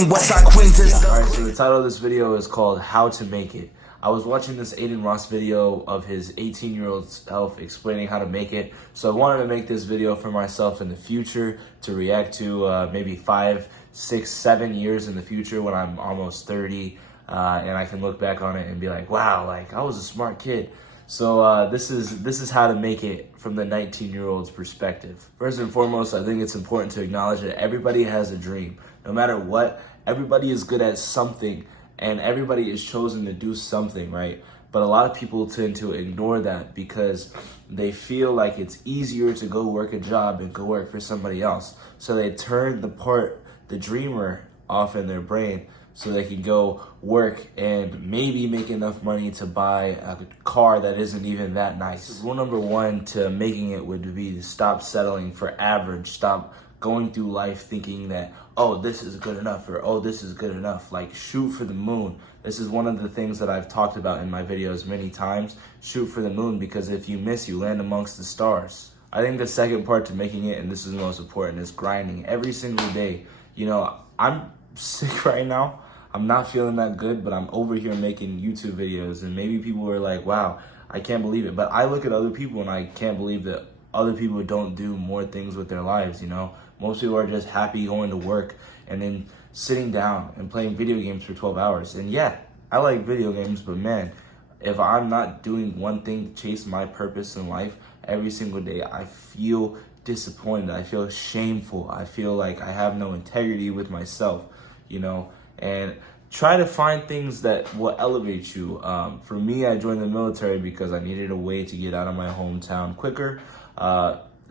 gang, Westside Queens. Alright, so the title of this video is called How to Make It. I was watching this Aiden Ross video of his 18-year-old self explaining how to make it. So I wanted to make this video for myself in the future to react to maybe 5, 6, 7 years in the future when I'm almost 30. And I can look back on it and be like, wow, like I was a smart kid. So this is how to make it from the 19-year-old's perspective. First and foremost, I think it's important to acknowledge that everybody has a dream. No matter what, everybody is good at something and everybody is chosen to do something, right? But a lot of people tend to ignore that because they feel like it's easier to go work a job and go work for somebody else. So they turn the dreamer off in their brain so they can go work and maybe make enough money to buy a car that isn't even that nice. Rule number one to making it would be to stop settling for average. Stop going through life thinking that, oh, this is good enough, or oh, this is good enough. Like, shoot for the moon. This is one of the things that I've talked about in my videos many times. Shoot for the moon, because if you miss, you land amongst the stars. I think the second part to making it, and this is the most important, is grinding every single day. You know, I'm sick right now. I'm not feeling that good, but I'm over here making YouTube videos, and maybe people are like, wow, I can't believe it. But I look at other people and I can't believe that other people don't do more things with their lives, you know? Most people are just happy going to work and then sitting down and playing video games for 12 hours. And yeah, I like video games, but man, if I'm not doing one thing to chase my purpose in life every single day, I feel disappointed. I feel shameful. I feel like I have no integrity with myself, you know? And try to find things that will elevate you. For me, I joined the military because I needed a way to get out of my hometown quicker.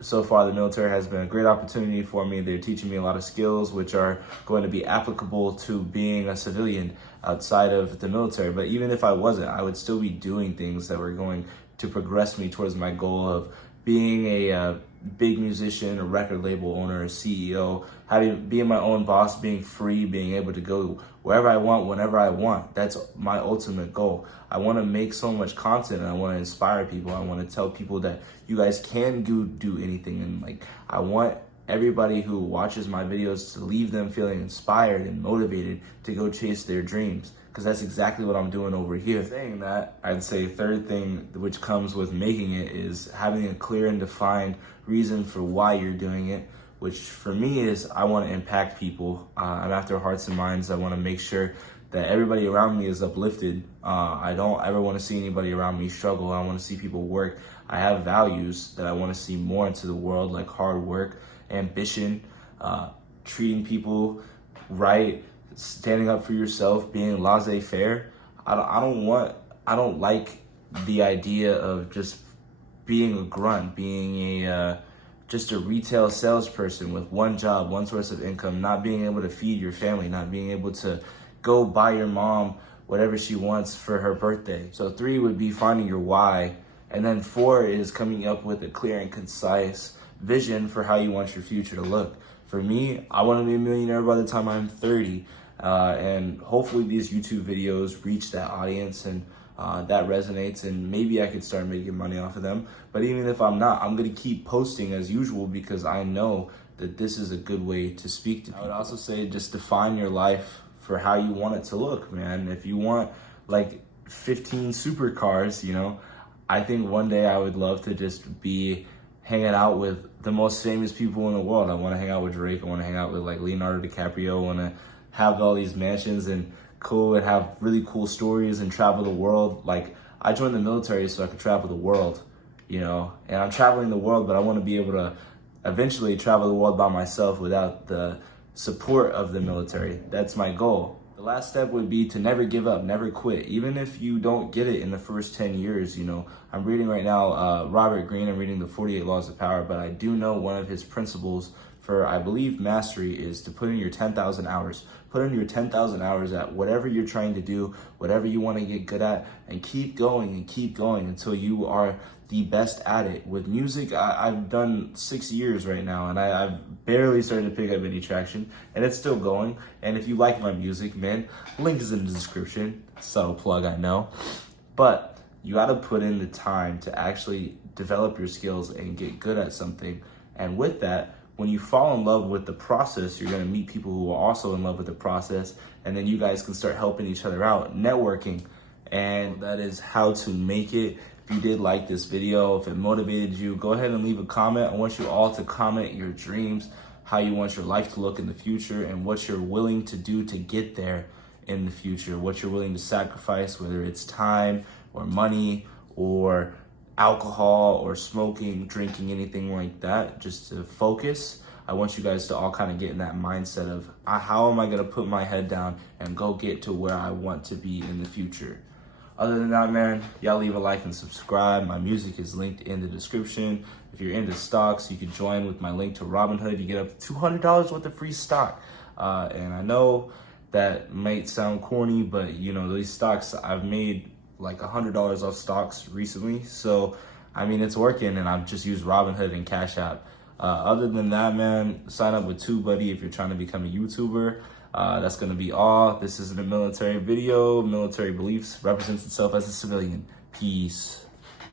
So far, the military has been a great opportunity for me. They're teaching me a lot of skills which are going to be applicable to being a civilian outside of the military. But even if I wasn't, I would still be doing things that were going to progress me towards my goal of being a big musician, a record label owner, a CEO, being my own boss, being free, being able to go wherever I want, whenever I want. That's my ultimate goal. I want to make so much content, and I want to inspire people. I want to tell people that you guys can do anything. And like, I want everybody who watches my videos to leave them feeling inspired and motivated to go chase their dreams, because that's exactly what I'm doing over here. Saying that, I'd say third thing which comes with making it is having a clear and defined reason for why you're doing it, which for me is I want to impact people. I'm after hearts and minds. I want to make sure that everybody around me is uplifted. I don't ever want to see anybody around me struggle. I want to see people work. I have values that I want to see more into the world, like hard work, ambition, treating people right, standing up for yourself, being laissez-faire. I don't like the idea of just being a grunt, being just a retail salesperson with one job, one source of income, not being able to feed your family, not being able to go buy your mom whatever she wants for her birthday. So 3 would be finding your why. And then 4 is coming up with a clear and concise vision for how you want your future to look. For me, I want to be a millionaire by the time I'm 30. And hopefully these YouTube videos reach that audience and that resonates, and maybe I could start making money off of them. But even if I'm not, I'm going to keep posting as usual because I know that this is a good way to speak to people. I would also say just define your life for how you want it to look, man. If you want like 15 supercars, you know, I think one day I would love to just be hanging out with the most famous people in the world. I want to hang out with Drake. I want to hang out with like Leonardo DiCaprio. I want to have all these mansions and have really cool stories and travel the world. Like, I joined the military so I could travel the world, you know, and I'm traveling the world, but I want to be able to eventually travel the world by myself without the support of the military. That's my goal. The last step would be to never give up, never quit. Even if you don't get it in the first 10 years, you know, I'm reading right now, Robert Greene, I'm reading the 48 Laws of Power, but I do know one of his principles for, I believe, mastery is to put in your 10,000 hours. Put in your 10,000 hours at whatever you're trying to do, whatever you want to get good at, and keep going until you are the best at it. With music, I've done 6 years right now, and I've barely started to pick up any traction, and it's still going. And if you like my music, man, link is in the description. Subtle plug, I know. But you got to put in the time to actually develop your skills and get good at something. And with that, when you fall in love with the process, you're going to meet people who are also in love with the process, and then you guys can start helping each other out, networking. And that is how to make it. If you did like this video, if it motivated you, go ahead and leave a comment. I want you all to comment your dreams, how you want your life to look in the future, and what you're willing to do to get there in the future, what you're willing to sacrifice, whether it's time or money or alcohol or smoking, drinking, anything like that, just to focus. I want you guys to all kind of get in that mindset of how am I going to put my head down and go get to where I want to be in the future. Other than that, man, y'all leave a like and subscribe. My music is linked in the description. If you're into stocks, you can join with my link to Robinhood. You get up to $200 worth of free stock. And I know that might sound corny, but you know, these stocks, I've made like $100 off stocks recently. So, I mean, it's working, and I've just used Robinhood and Cashapp. Other than that, man, sign up with TubeBuddy if you're trying to become a YouTuber. That's going to be all. This isn't a military video. Military beliefs represents itself as a civilian. Peace.